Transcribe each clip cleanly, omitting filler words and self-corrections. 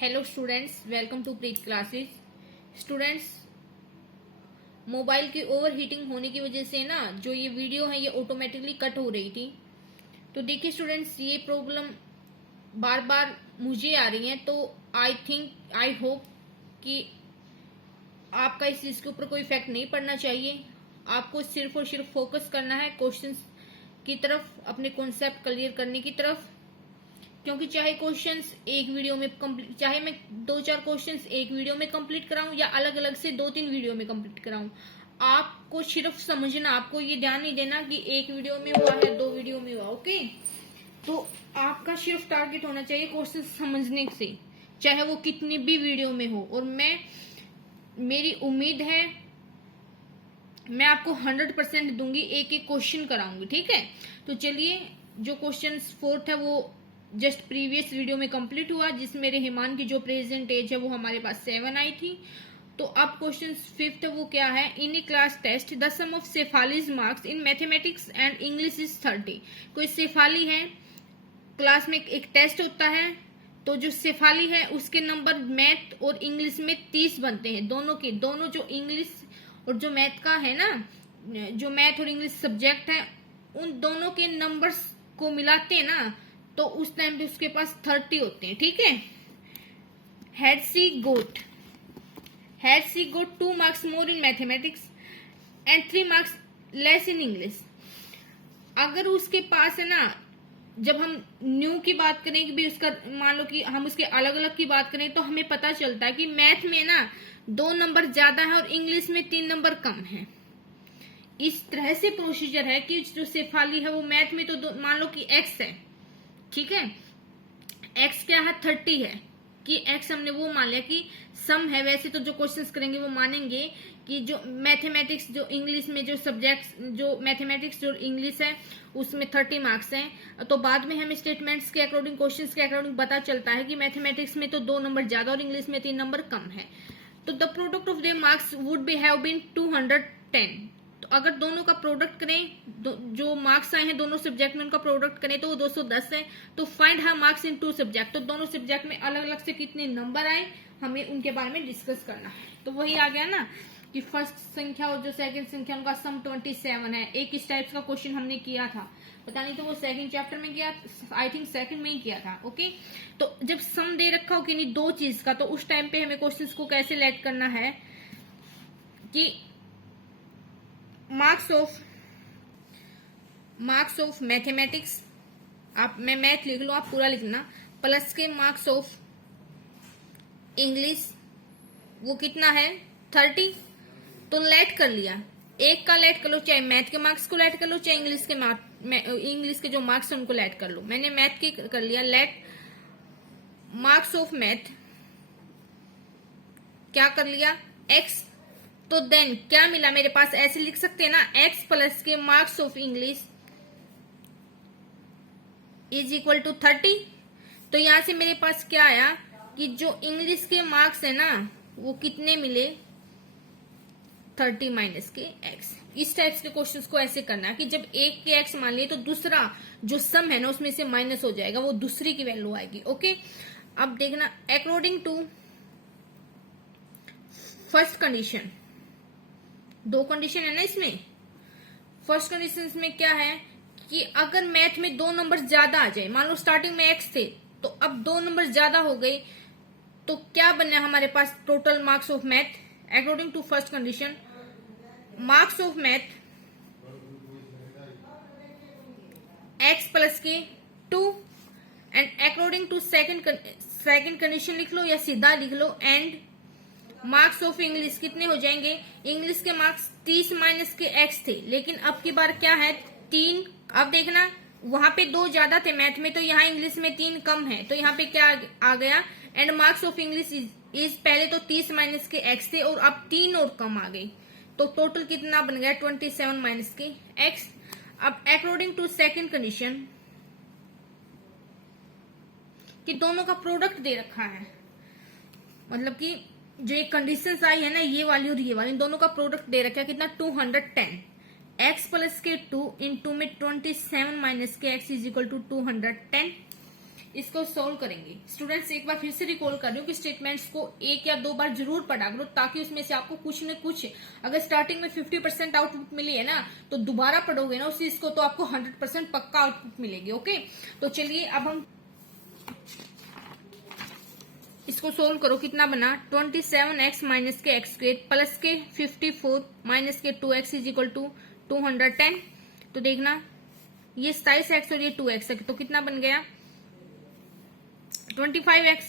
Hello students, welcome to Preet classes. Students, mobile की over heating होने की वजह से ना जो ये वीडियो है ये ऑटोमेटिकली कट हो रही थी। तो देखिए स्टूडेंट्स, ये प्रॉब्लम बार बार मुझे आ रही है, तो आई होप कि आपका इस चीज के ऊपर कोई इफेक्ट नहीं पड़ना चाहिए। आपको सिर्फ और सिर्फ फोकस करना है क्वेश्चंस की तरफ, अपने कॉन्सेप्ट क्लियर करने की तरफ। क्योंकि चाहे क्वेश्चंस एक वीडियो में कंप्लीट, चाहे मैं 2-4 क्वेश्चंस एक वीडियो में कंप्लीट कराऊं या अलग अलग से 2-3 वीडियो में कंप्लीट कराऊं, आपको सिर्फ समझना, आपको ये ध्यान नहीं देना कि एक वीडियो में हुआ है 2 वीडियो में हुआ। ओके, तो आपका सिर्फ टारगेट होना चाहिए क्वेश्चन समझने से, चाहे वो कितनी भी वीडियो में हो। और मेरी उम्मीद है मैं आपको 100% दूंगी, एक एक क्वेश्चन कराऊंगी, ठीक है। तो चलिए, जो क्वेश्चन 4th है वो जस्ट प्रीवियस वीडियो में कंप्लीट हुआ, जिसमें मेरे हिमान की जो प्रेजेंट एज है वो हमारे पास 7 आई थी। तो अब क्वेश्चन 5th वो क्या है, in a class test the sum of Shefali's marks in mathematics and English is 30। कोई सेफाली है, क्लास में एक टेस्ट होता है, तो जो सेफाली है उसके नंबर मैथ और इंग्लिश में 30 बनते हैं। दोनों जो इंग्लिश और जो मैथ का है ना, जो मैथ और इंग्लिश सब्जेक्ट है, उन दोनों के नंबर्स को मिलाते हैं ना, तो उस टाइम पे उसके पास 30 होते हैं, ठीक है। Had she got 2 marks more in mathematics and 3 marks less in English. अगर उसके पास है ना, जब हम न्यू की बात करें कि भी उसका, मान लो कि हम उसके अलग अलग की बात करें, तो हमें पता चलता है कि मैथ में ना 2 नंबर ज्यादा है और इंग्लिश में 3 नंबर कम है। इस तरह से प्रोसीजर है कि जो सेफाली है वो मैथ में तो मान लो कि एक्स है, ठीक है, एक्स क्या है 30 है, कि एक्स हमने वो मान लिया कि सम है। वैसे तो जो क्वेश्चंस करेंगे वो मानेंगे कि जो मैथमेटिक्स, जो इंग्लिश में जो सब्जेक्ट्स, जो मैथमेटिक्स जो इंग्लिश है उसमें 30 मार्क्स हैं। तो बाद में हमें स्टेटमेंट्स के अकॉर्डिंग, क्वेश्चंस के अकॉर्डिंग पता चलता है कि मैथमेटिक्स में तो 2 नंबर ज्यादा और इंग्लिश में 3 नंबर कम है। तो the product of their marks would be have been 210। तो अगर दोनों का प्रोडक्ट करें, जो मार्क्स आए हैं दोनों सब्जेक्ट में, उनका प्रोडक्ट करें तो वो 210 है। तो find her marks in 2 subject. तो दोनों सब्जेक्ट में अलग अलग से कितने नंबर आए, हमें उनके बारे में डिस्कस करना है। तो वही आ गया ना कि फर्स्ट संख्या और जो सेकंड संख्या उनका सम 27 है। एक इस टाइप का क्वेश्चन हमने किया था, पता नहीं तो वो सेकंड चैप्टर में किया, आई थिंक सेकंड में ही किया था। ओके, तो जब सम दे रखा हो कि नहीं 2 चीज का, तो उस टाइम पे हमें क्वेश्चंस को कैसे लेट करना है कि मार्क्स ऑफ मैथमेटिक्स, मैं मैथ लिख लो, आप पूरा लिखना, प्लस के मार्क्स ऑफ इंग्लिश वो कितना है 30। तो लेट कर लिया, एक का लेट कर लो, चाहे मैथ के मार्क्स को लेट कर लो, चाहे इंग्लिश के जो मार्क्स है उनको लेट कर लो। मैंने मैथ के कर लिया लेट, मार्क्स ऑफ मैथ क्या कर लिया x। तो देन क्या मिला मेरे पास, ऐसे लिख सकते हैं ना, x प्लस के marks of English is equal to 30। तो यहां से मेरे पास क्या आया कि जो इंग्लिश के मार्क्स है ना वो कितने मिले, 30 माइनस के x। इस टाइप के क्वेश्चंस को ऐसे करना है कि जब एक के x मान लिए तो दूसरा जो सम है ना उसमें से माइनस हो जाएगा, वो दूसरी की वैल्यू आएगी। ओके, अब देखना, according to first condition, 2 condition है ना इसमें। फर्स्ट कंडीशन में क्या है कि अगर मैथ में 2 नंबर ज्यादा आ जाए, मान लो स्टार्टिंग में x थे तो अब 2 नंबर ज्यादा हो गए, तो क्या बनना है हमारे पास total marks of math. According to first condition, marks of math x plus के 2, and according to second condition लिख लो या सीधा लिख लो, एंड मार्क्स ऑफ इंग्लिश कितने हो जाएंगे, इंग्लिश के मार्क्स 30 माइनस के x थे, लेकिन अब की बार क्या है 3। अब देखना, वहां पे 2 ज्यादा थे मैथ में, तो यहाँ इंग्लिश में 3 कम है, तो यहाँ पे क्या आ गया, and marks of English is पहले तो 30 माइनस के x थे और अब 3 और कम आ गई, तो टोटल कितना बन गया 27 माइनस के x। अब अकॉर्डिंग टू सेकंड कंडीशन कि दोनों का प्रोडक्ट दे रखा है, मतलब कि जो एक कंडीशंस आई है ना, ये वाली और ये वाली, इन दोनों का प्रोडक्ट दे रखा है कितना 210। x प्लस के 2 इन 2 में 27 माइनस के x इज इक्वल टू 210। इसको सोल्व करेंगे। स्टूडेंट्स एक बार फिर से रिकॉल कर रही हूँ कि स्टेटमेंट्स को एक या दो बार जरूर पढ़ा करो, ताकि उसमें से आपको कुछ न कुछ, अगर स्टार्टिंग में 50% आउटपुट मिली है ना, तो दोबारा पढ़ोगे ना उस चीज को तो आपको 100% पक्का आउटपुट मिलेगी। ओके, तो चलिए अब हम इसको सोल्व करो। कितना बना 27x माइनस के एक्स स्क्वायर प्लस के 54 माइनस के 2x इज इक्वल टू 210। तो देखना ये 27x और ये 2x है, तो कितना बन गया 25x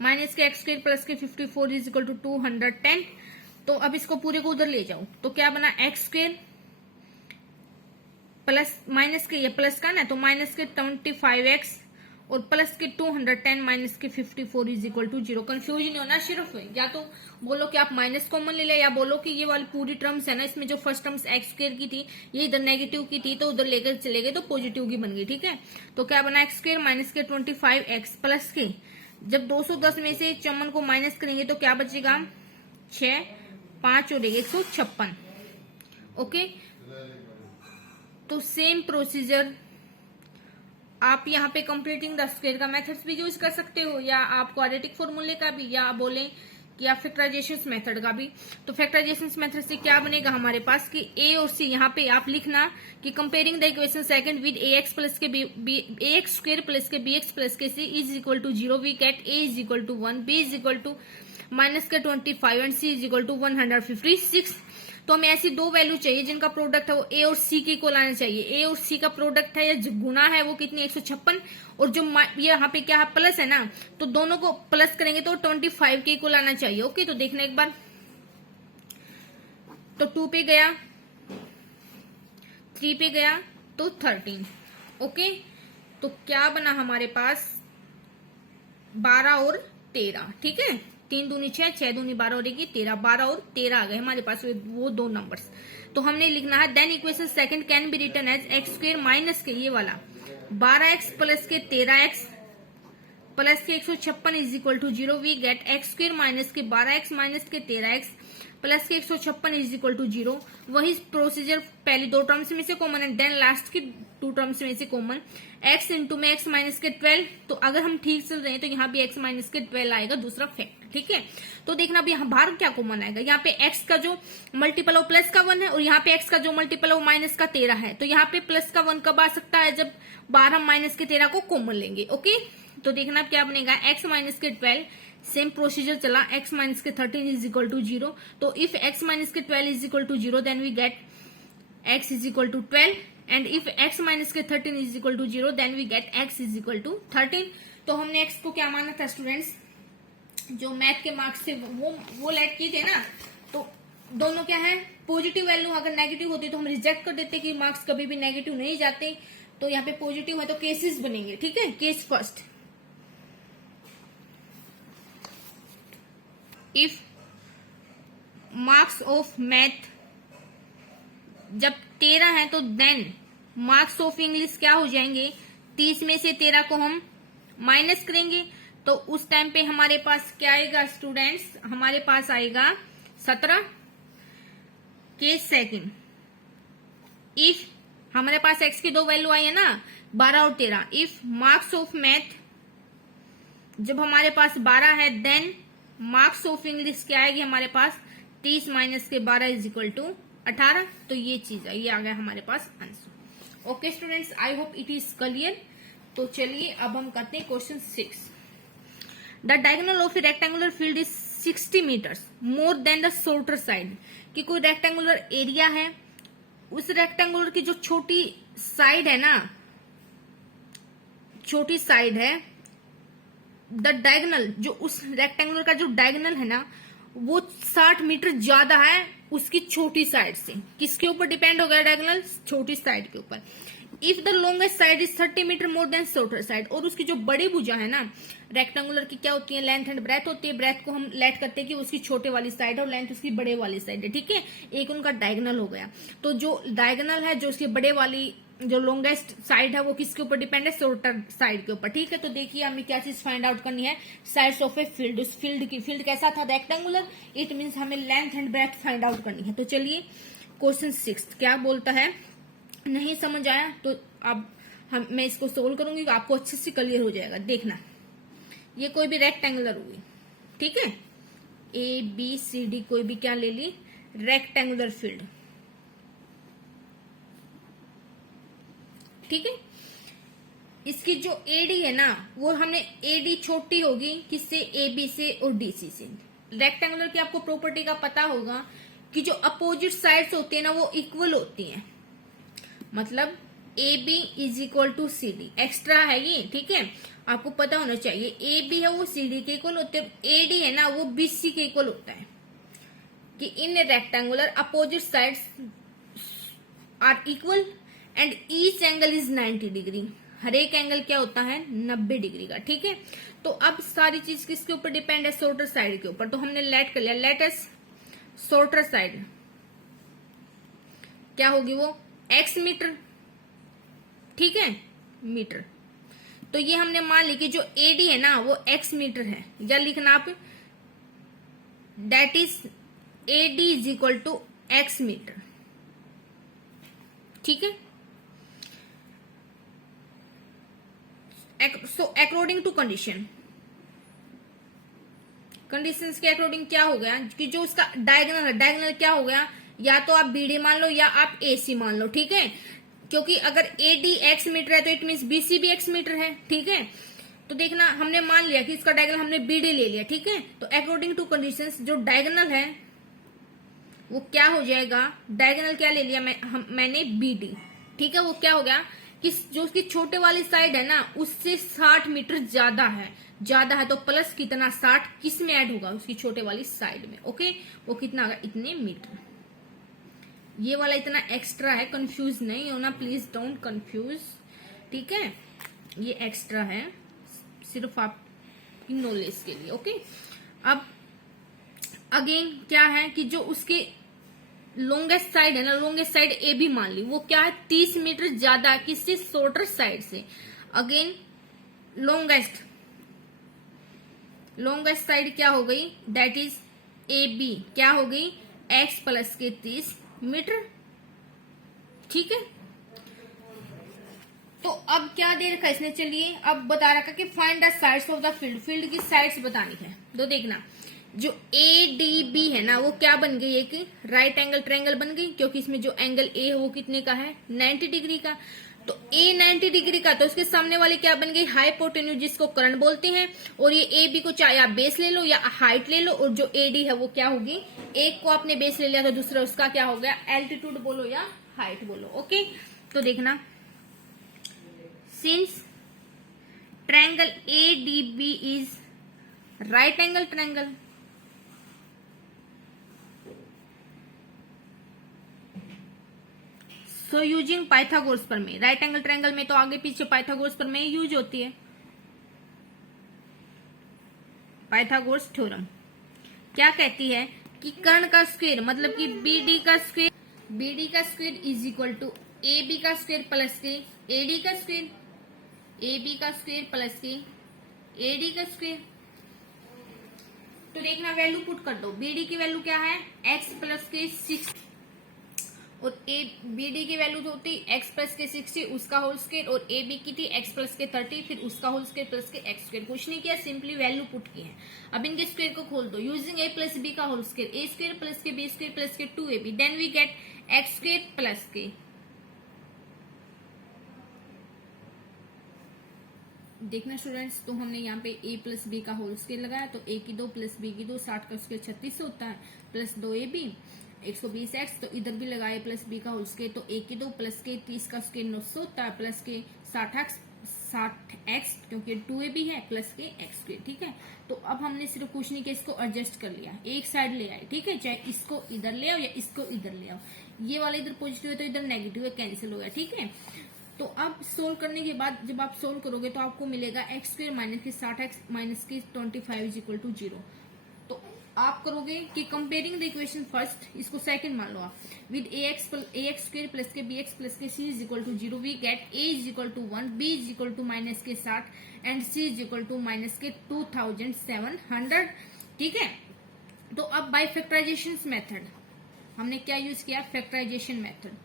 माइनस के एक्स स्क्वायर प्लस के 54 इज इक्वल टू 210। तो अब इसको पूरे को उधर ले जाओ, तो क्या बना एक्स स्क्वायर प्लस माइनस के, ये प्लस का ना, तो माइनस के 25x और प्लस के 210 माइनस के 54 इज इक्वल टू 0। कंफ्यूज नहीं होना, सिर्फ या तो बोलो कि आप माइनस कॉमन ले ले, या बोलो कि ये वाली पूरी टर्म्स है ना, इसमें जो फर्स्ट टर्म्स एक्स स्क्वायर की थी ये इधर नेगेटिव की थी, तो उधर लेकर चले गए तो पॉजिटिव की बन गई। ठीक है, तो क्या बना एक्स स्क्वायर माइनस के 25x प्लस के, जब 210 में से चमन को माइनस करेंगे तो क्या बचेगा 6, 5 और 156। ओके, तो सेम प्रोसीजर आप यहाँ पे कंप्लीटिंग द स्क्वायर का मेथड्स भी यूज कर सकते हो, या आप क्वाड्रेटिक फॉर्मूले का भी, या बोले कि आप फैक्टराइजेशन मेथड का भी। तो फैक्टराइजेशन मेथड से क्या बनेगा हमारे पास कि a और c, यहाँ पे आप लिखना कि comparing the equation second with ax plus के ax स्क्वायर प्लस के bx प्लस के c is equal to 0, we get a is equal to 1, b is equal to minus के 25 and c is equal to 156। तो हमें ऐसी दो value चाहिए जिनका प्रोडक्ट है वो a और c के इक्वल आना चाहिए। a और c का प्रोडक्ट है या जो गुना है वो कितनी 156, और जो ये यहाँ पे क्या है प्लस है ना, तो दोनों को प्लस करेंगे तो 25 के इक्वल आना चाहिए। ओके, तो देखना एक बार, तो 2 पे गया, 3 पे गया तो 13। ओके, तो क्या बना हमारे पास 12 और 13। ठीक है, 3 दूनी 6, 6 दूनी 12 और 1 13, 12 और 13 आ गए हमारे पास वो दो नंबर्स। तो हमने लिखना है then equation second can be written as x square minus के, ये वाला 12x प्लस के 13x प्लस के 156 is equal to 0, we get x square minus के 12x माइनस के 13x प्लस के 156 इज इक्वल टू 0। वही प्रोसीजर पहली दो टर्म्स में से कॉमन है, देन लास्ट की 2 टर्म्स में से कॉमन, x इंटू में x माइनस के 12। तो अगर हम ठीक चल रहे हैं तो यहाँ भी x माइनस के 12 आएगा दूसरा फैक्ट। ठीक है, तो देखना अब यहाँ बाहर क्या कॉमन आएगा, यहाँ पे x का जो मल्टीपल है प्लस का 1 है, और यहाँ पे x का जो मल्टीपल है वो माइनस का 13 है। तो यहाँ पे प्लस का 1 कब आ सकता है, जब बाहर हम माइनस के 13 को कॉमन लेंगे। ओके, तो देखना अब क्या बनेगा x माइनस के 12, सेम प्रोसीजर चला, x माइनस के 13 इज इक्वल टू 0। तो इफ x माइनस के 12 is equal to 0 then we get x is equal to 12, and if x minus के 13 is equal to 0 then we get x is equal to 13। तो हमने x को क्या माना था students, जो मैथ के मार्क्स थे वो लेट किए थे ना, तो दोनों क्या है पॉजिटिव वैल्यू, अगर नेगेटिव होती तो हम रिजेक्ट कर देते कि मार्क्स कभी भी नेगेटिव नहीं जाते। तो यहाँ पे पॉजिटिव है तो केसेस बनेंगे। ठीक है, case first, if marks of math जब 13 है तो देन मार्क्स ऑफ इंग्लिश क्या हो जाएंगे, 30 में से 13 को हम माइनस करेंगे, तो उस टाइम पे हमारे पास क्या आएगा स्टूडेंट्स, हमारे पास आएगा 17। केस सेकंड, इफ हमारे पास x की दो वैल्यू आई है ना 12 और 13, इफ मार्क्स ऑफ मैथ जब हमारे पास 12 है देन मार्क्स ऑफ इंग्लिश क्या आएगी हमारे पास 30 माइनस के 12 इज इक्वल टू 18। तो ये चीज है, ये आ गया हमारे पास answer. Okay students, I hope it is clear. तो चलिए अब हम करते हैं question 6। The diagonal of a rectangular field is 60 metres more than the shorter side. कि कोई रेक्टेंगुलर एरिया है, उस रेक्टेंगुलर की जो छोटी साइड है ना, छोटी साइड है, द डायगोनल जो उस रेक्टेंगुलर का जो डायगोनल है ना वो 60 मीटर ज्यादा है उसकी छोटी साइड से। किसके ऊपर डिपेंड हो गया डायगोनल, छोटी साइड के ऊपर। If the longest side is 30 metre more than shorter side, और उसकी जो बड़ी भुजा है ना रेक्टेंगुलर की क्या होती है, लेंथ एंड ब्रेथ होती है। ब्रेथ को हम लेट करते हैं कि उसकी छोटे वाली साइड है और लेंथ उसकी बड़े वाली साइड है। ठीक है, एक उनका डायगोनल हो गया। तो जो डायगोनल है, जो उसकी बड़े वाली जो लॉन्गेस्ट साइड है वो किसके ऊपर डिपेंड है, शॉर्टर साइड के ऊपर। ठीक है, तो देखिए हमें क्या चीज फाइंड आउट करनी है, साइड्स ऑफ ए फील्ड। उस फील्ड की फील्ड कैसा था, रेक्टेंगुलर, इट मींस हमें length and breadth find out करनी है। तो चलिए क्वेश्चन 6 क्या बोलता है, नहीं समझ आया तो अब मैं इसको सोल्व करूंगी तो आपको अच्छे से क्लियर हो जाएगा। देखना, ये कोई भी रेक्टेंगुलर हुई, ठीक है, ए बी सी डी कोई भी क्या ले ली, रेक्टेंगुलर फील्ड, ठीक है। इसकी जो एडी है ना, वो हमने एडी छोटी होगी किससे, ए बी से और डी सी से। रेक्टेंगुलर की आपको प्रॉपर्टी का पता होगा कि जो अपोजिट साइड्स होती है ना वो इक्वल होती हैं, मतलब A B is equal to C D. Extra है ये, ठीक है, आपको पता होना चाहिए। ए बी है वो सी डी के इक्वल होते हैं, ए डी है ना वो बी सी के इक्वल होता है। कि in rectangular opposite sides are equal and each angle is 90 degree. हर एक एंगल क्या होता है, 90 डिग्री का, ठीक है। तो अब सारी चीज किसके ऊपर डिपेंड है, शॉर्टर साइड के ऊपर। तो हमने लेट कर लिया, लेट अस शॉर्टर साइड क्या होगी, वो एक्स मीटर, ठीक है, मीटर। तो ये हमने मान ली कि जो एडी है ना वो एक्स मीटर है, या लिखना आप that is AD is equal to x metre, ठीक है। सो अकॉर्डिंग टू कंडीशंस के अकॉर्डिंग क्या हो गया कि जो उसका डायगोनल है, डायगोनल क्या हो गया, या तो आप बीडी मान लो या आप एसी मान लो, ठीक है। क्योंकि अगर एडी एक्स मीटर है तो इट मीन्स बीसी भी एक्स मीटर है, ठीक है। तो देखना, हमने मान लिया कि इसका डायगोनल हमने बीडी ले लिया, ठीक है। तो अकॉर्डिंग टू कंडीशंस जो डायगोनल है वो क्या हो जाएगा, डायगोनल क्या ले लिया मैंने बीडी, ठीक है। वो क्या हो गया कि जो उसकी छोटे वाली साइड है ना उससे 60 मीटर ज्यादा है तो प्लस कितना 60 किस में ऐड होगा, उसकी छोटे वाली साइड में, ओके। वो कितना होगा, इतने मीटर। ये वाला इतना एक्स्ट्रा है, कंफ्यूज नहीं होना प्लीज, डोंट कंफ्यूज, ठीक है। ये एक्स्ट्रा है सिर्फ आपकी नॉलेज के लिए, ओके। अब अगेन क्या है कि जो उसके लॉन्गेस्ट साइड है ना, लॉन्गेस्ट साइड ए बी मान ली, वो क्या है 30 मीटर ज्यादा किससे, शॉर्टर साइड से। अगेन लॉन्गेस्ट साइड क्या हो गई, दैट इज ए बी, क्या हो गई, एक्स प्लस के 30 मीटर, ठीक है। तो अब क्या दे रखा इसने, चलिए अब बता रखा कि find the sides of the field की साइड्स बतानी है। तो देखना, जो ए डी बी है ना वो क्या बन गई, एक राइट एंगल ट्रायंगल बन गई, क्योंकि इसमें जो एंगल ए है वो कितने का है, 90 डिग्री का। तो ए 90 डिग्री का, तो उसके सामने वाली क्या बन गई, हाइपोटेन्यूज, जिसको करंट बोलते हैं। और ये ए बी को चाहे आप बेस ले लो या हाइट ले लो, और जो ए डी है वो क्या होगी, एक को आपने बेस ले लिया तो दूसरा उसका क्या हो गया, एल्टीट्यूड बोलो या हाइट बोलो, ओके। तो देखना, since triangle A D B is right angle triangle, so using Pythagoras प्रमेय। राइट एंगल ट्रायंगल में तो आगे पीछे पाइथागोरस प्रमेय यूज होती है। पाइथागोरस थ्योरम क्या कहती है कि कर्ण का स्क्वायर मतलब कि बीडी का square is equal to A B का स्क्वायर प्लस के एडी का स्क्वायर, ए बी का स्क्वायर प्लस के एडी का स्क्वायर। तो देखना, वैल्यू पुट कर दो। बीडी की वैल्यू क्या है, एक्स प्लस के 6, और ए बी डी की वैल्यू जो होती एक्स प्लस के 60 उसका होल स्क्वायर, और ए बी की थी एक्स प्लस के 30 फिर उसका होल स्क्वायर प्लस के एक्स स्क्वायर। कुछ नहीं किया, सिंपली वैल्यू पुट की है। अब इनके स्क्वायर को खोल दो, यूजिंग ए प्लस बी का whole square, A square plus के बी स्क्वायर प्लस के 2ab, then we get x square plus के, देखना स्टूडेंट्स, तो हमने यहाँ पे a प्लस बी का होल स्क्वायर लगाया, तो a की 2 प्लस b की 2, 60 का स्क्वायर 36 होता है, प्लस 2ab 120x, तो इधर भी लगाए प्लस बी का होल स्क्वायर, तो a की 2 प्लस के 30 का स्क्वायर 900 होता है, प्लस के 60x क्योंकि 2ab है, प्लस के x स्क्वायर, ठीक है। तो अब हमने सिर्फ कुछ नहीं किया, इसको एडजस्ट कर लिया, एक साइड ले आए, ठीक है, चाहे इसको इधर ले आओ या इसको इधर ले आओ, ये वाला इधर पॉजिटिव है तो इधर नेगेटिव है, कैंसिल हो गया, ठीक है। तो अब सोल्व करने के बाद जब आप सोल्व करोगे तो आपको मिलेगा एक्स स्क्वायर माइनस के 60x माइनस के 25 इज इक्वल टू 0। तो आप करोगे कि कंपेयरिंग द इक्वेशन फर्स्ट, इसको सेकंड मान लो आप, विद ax स्क्वायर प्लस के bx प्लस के c is equal to 0, we get a is equal to 1, b is equal to minus के 60 and c is equal to minus के 2700, ठीक है। तो अब बाय फैक्टराइजेशन मेथड हमने क्या यूज किया, फैक्टराइजेशन मेथड।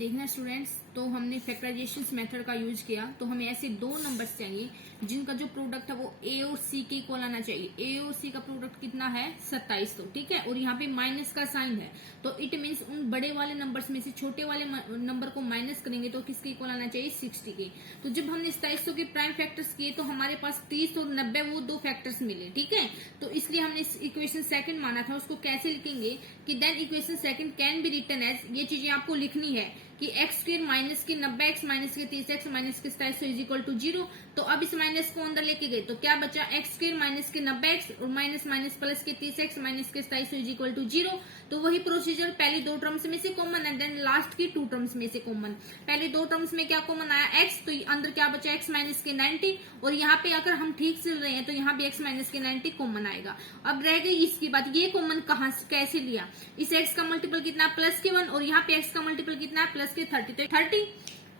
देखना स्टूडेंट्स, तो हमने फैक्टराइजेशन मेथड का यूज किया, तो हमें ऐसे दो नंबर्स चाहिए जिनका जो प्रोडक्ट है वो ए और सी के इक्वल आना चाहिए। ए और सी का प्रोडक्ट कितना है 2700, ठीक है, और यहाँ पे माइनस का साइन है, तो इट मीन्स उन बड़े वाले नंबर्स में से छोटे वाले नंबर को माइनस करेंगे तो किसके इक्वल आना चाहिए 60 के। तो जब हमने 2700 के प्राइम फैक्टर्स किए तो हमारे पास 30 और 90 वो दो फैक्टर्स मिले, ठीक है, तो इसलिए हमने इक्वेशन सेकंड माना था। उसको कैसे लिखेंगे कि then equation second can be written as, ये चीजें आपको लिखनी है कि एक्स स्क्वायर माइनस के 90x माइनस के 30x माइनस के 2700 इज इक्वल टू 0। तो अब इस माइनस को अंदर लेके गए तो क्या बचा, एक्स स्क्वायर माइनस के 90x और माइनस माइनस प्लस के 30x माइनस के 2700 इज इक्वल टू 0। तो वही प्रोसीजर, पहले दो टर्म्स में से कॉमन एंड देन लास्ट की टू टर्म्स में से कॉमन। पहले दो टर्म्स में क्या कॉमन आया x, तो अंदर क्या बचा x माइनस के 90, और यहाँ पे अगर हम ठीक चल रहे हैं तो यहाँ पे x माइनस के 90 कॉमन आएगा। अब रह गई इसकी बात, ये कॉमन कहाँ कैसे लिया, इस x का मल्टीपल कितना प्लस के 1 और यहाँ पे x का मल्टीपल कितना है प्लस के 30, तो 30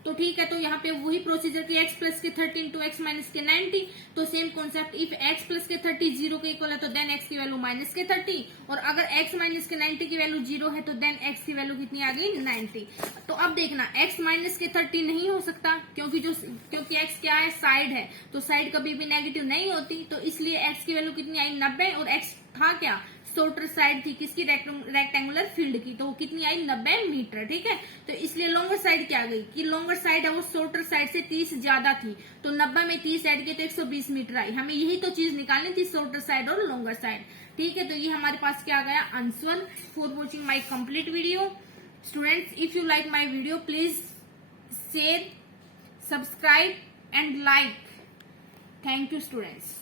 तो ठीक है, तो यहाँ पे वही प्रोसीजर की x प्लस के 30 इंटू एक्स माइनस के 90। तो same concept, if x plus के 30 जीरो के इक्वल है तो देन x की वैल्यू माइनस के 30, और अगर x माइनस के 90 की वैल्यू जीरो है तो देन x की वैल्यू कितनी आ गई 90। तो अब देखना x माइनस के 30 नहीं हो सकता क्योंकि x क्या है साइड है, तो साइड कभी भी नेगेटिव नहीं होती, तो इसलिए x की वैल्यू कितनी आई 90, और x था क्या शॉर्टर साइड थी किसकी रेक्टेंगुलर फील्ड की, तो कितनी आई 90 मीटर, ठीक है। तो इसलिए लॉन्गर साइड क्या गई कि लॉन्गर साइड है वो शॉर्टर साइड से 30 ज्यादा थी, तो 90 में 30 ऐड किए तो 120 मीटर आई। हमें यही तो चीज निकालनी थी, शॉर्टर साइड और लॉन्गर साइड, ठीक है। तो ये हमारे पास क्या गया answer. For watching my complete video students, if you like my video please share, subscribe and like. Thank you students.